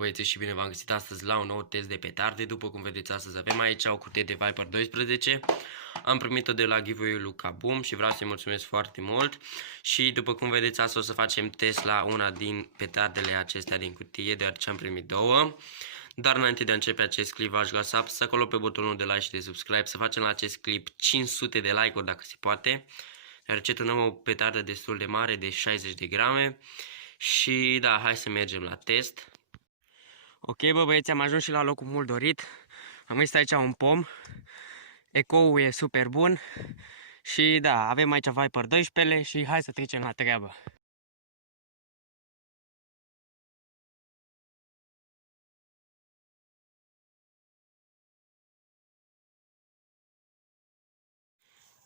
băieți și bine v-am găsit astăzi la un nou test de petarde. După cum vedeți, astăzi avem aici o cutie de Viper 12. Am primit-o de la giveaway-ul lui Kaboom și vreau să-i mulțumesc foarte mult. Și după cum vedeți, astăzi o să facem test la una din petardele acestea din cutie, deoarece am primit două. Dar înainte de a începe acest clip, v-aș ruga să apăsați acolo pe butonul de like și de subscribe, să facem la acest clip 500 de like-uri dacă se poate, deoarece turnăm o petardă destul de mare, de 60 de grame. Și da, hai să mergem la test. Ok, bă băieți, am ajuns și la locul mult dorit. Am găsit aici un pom. Ecoul e super bun. Și da, avem aici Viper 12 și hai să trecem la treabă.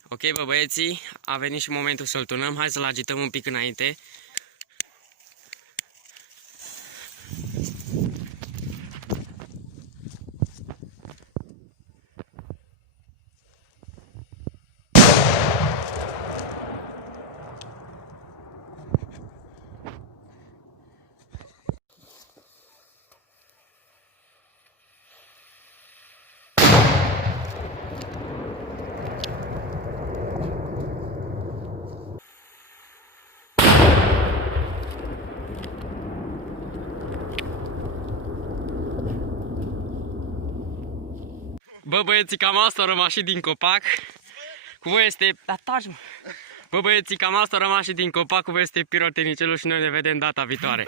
Ok, bă băieții, a venit și momentul să-l turnăm. Hai să-l agităm un pic înainte. Bă băieții, cam asta a rămas și din copac. Cu voi este... Bă băieții, cam asta a rămas și din copac. Cu voi este Pirotehnicelul și noi ne vedem data viitoare.